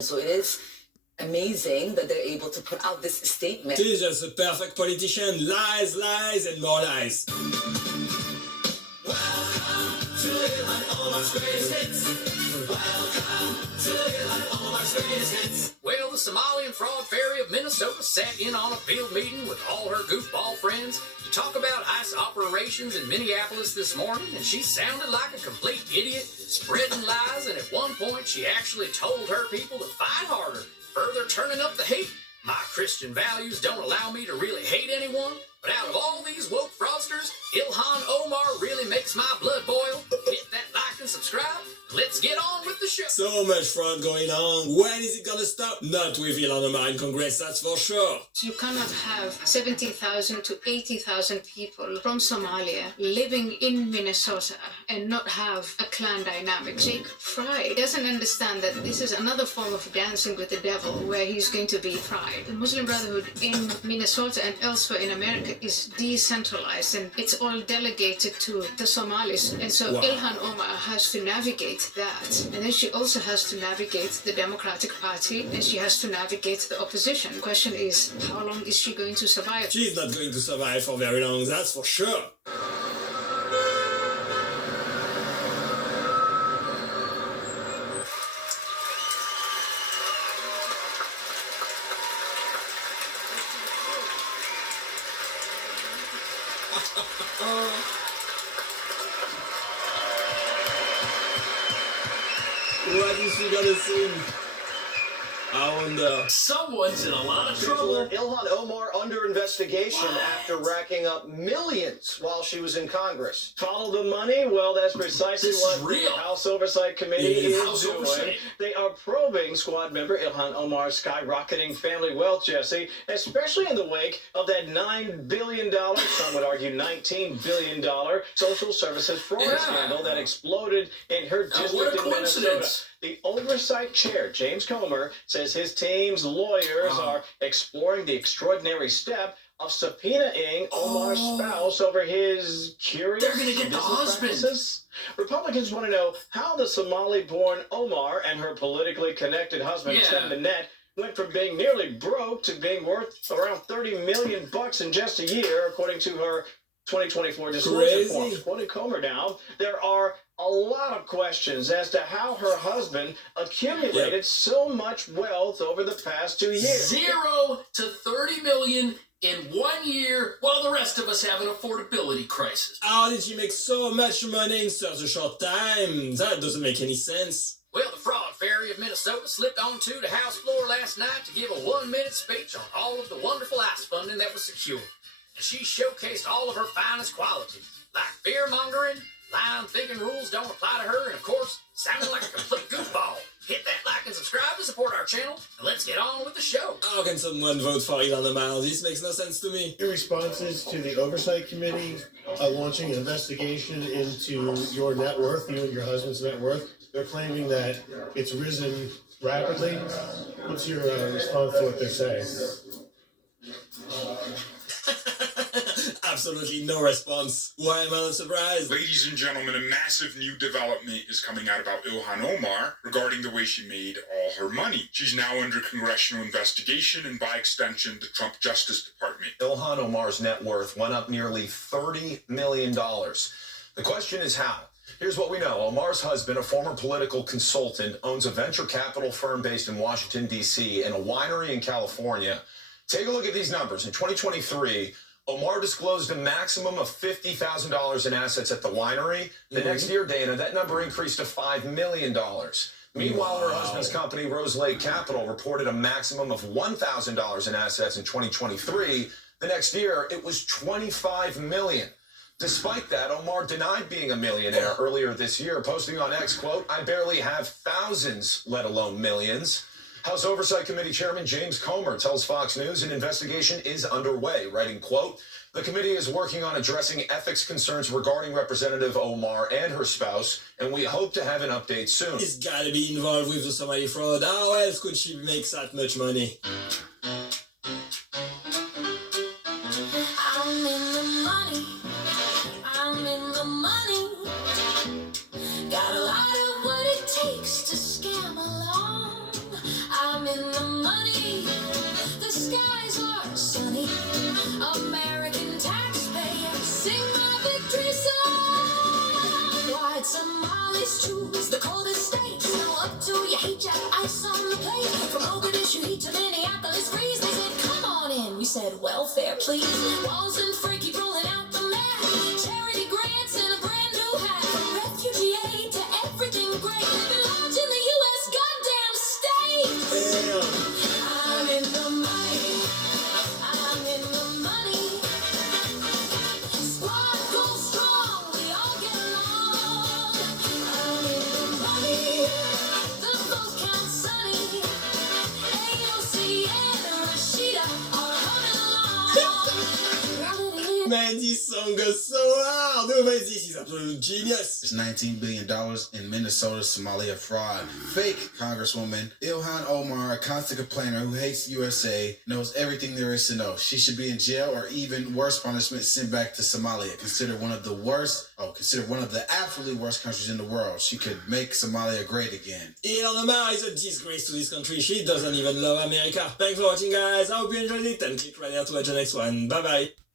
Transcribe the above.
So it is amazing that they're able to put out this statement. He's just a perfect politician. Lies, lies, and more lies. Welcome to Omar's Greatest Hits. Welcome to Omar's Greatest Hits. Well, the Somalian fraud fairy of Minnesota sat in on a field meeting with all her goofball friends to talk about ICE operations in Minneapolis this morning, and she sounded like a complete idiot, spreading lies, and at one point she actually told her people to fight harder, further turning up the hate. My Christian values don't allow me to really hate anyone, but out of all these woke fraudsters, Ilhan Omar really makes my blood boil. Hit that like and subscribe. Let's get on with the show. So much fraud going on. When is it gonna stop? Not with Ilhan Omar in Congress, that's for sure. You cannot have 70,000 to 80,000 people from Somalia living in Minnesota and not have a clan dynamic. Jacob Fry doesn't understand that this is another form of dancing with the devil where he's going to be fried. The Muslim Brotherhood in Minnesota and elsewhere in America is decentralized and it's all delegated to the Somalis. And so Ilhan Omar has to navigate that. And then she also has to navigate the Democratic Party and she has to navigate the opposition. The question is, how long is she going to survive? She's not going to survive for very long, that's for sure. What is she gonna sing? I wonder. Someone's in a lot of trouble. Ilhan Omar under investigation after racking up millions while she was in Congress. Follow the money? Well, that's precisely This what is real. the House Oversight Committee is House doing. Oversight. They are probing squad member Ilhan Omar's skyrocketing family wealth, Jesse, especially in the wake of that $9 billion, some would argue $19 billion social services fraud scandal that exploded in her district what a in Minnesota. coincidence. The oversight chair, James Comer, says his team's lawyers are exploring the extraordinary step of subpoenaing Omar's spouse over his curious They're gonna get the business husband. practices. Republicans want to know how the Somali-born Omar and her politically connected husband, Tim Minette, went from being nearly broke to being worth around $30 million in just a year, according to her 2024 disclosure forms. Quoting Comer now, there are a lot of questions as to how her husband accumulated so much wealth over the past 2 years. 0 to 30 million in 1 year, while the rest of us have an affordability crisis. How did she make so much money in such a short time? That doesn't make any sense. Well, the fraud fairy of Minnesota slipped onto the House floor last night to give a 1-minute speech on all of the wonderful ICE funding that was secured. And she showcased all of her finest qualities, like fear-mongering, lying, thinking rules don't apply to her, and of course, sounding like a complete goofball. Hit that like and subscribe to support our channel, and let's get on with the show. How can someone vote for Ilhan Omar? This makes no sense to me. Your responses to the Oversight Committee launching an investigation into your net worth, you and your husband's net worth. They're claiming that it's risen rapidly. What's your response to what they say? Absolutely no response. Why am I not surprised? Ladies and gentlemen, a massive new development is coming out about Ilhan Omar regarding the way she made all her money. She's now under congressional investigation and by extension, the Trump Justice Department. Ilhan Omar's net worth went up nearly $30 million. The question is how? Here's what we know. Omar's husband, a former political consultant, owns a venture capital firm based in Washington, D.C. and a winery in California. Take a look at these numbers. In 2023, Omar disclosed a maximum of $50,000 in assets at the winery. The next year, Dana, that number increased to $5 million. Meanwhile, her husband's company, Rose Lake Capital, reported a maximum of $1,000 in assets in 2023. The next year, it was $25 million. Despite that, Omar denied being a millionaire earlier this year, posting on X, quote, "I barely have thousands, let alone millions." House Oversight Committee Chairman James Comer tells Fox News an investigation is underway, writing, quote, "The committee is working on addressing ethics concerns regarding Representative Omar and her spouse, and we hope to have an update soon." He's gotta be involved with the Somali fraud. How else could she make that much money? I'm in the money. I'm in the money. Got a lot of what it takes to scam along. said welfare, please. Walls and freaky rolling out the mat. Charity grants and a brand new hat. From refugee aid to everything great. Living large in the U.S. goddamn state. I'm in the money. I'm in the money. Squad goes strong. We all get along. I'm in the money. The vote counts sunny. AOC and Rashida are humming along. Man, this song goes so hard. Oh, man, this is absolute genius. It's $19 billion in Minnesota Somalia fraud. Fake Congresswoman Ilhan Omar, a constant complainer who hates the USA, knows everything there is to know. She should be in jail or even worse punishment, sent back to Somalia. Considered one of the absolutely worst countries in the world. She could make Somalia great again. Ilhan Omar is a disgrace to this country. She doesn't even love America. Thanks for watching, guys. I hope you enjoyed it, and click right here to watch the next one. Bye bye.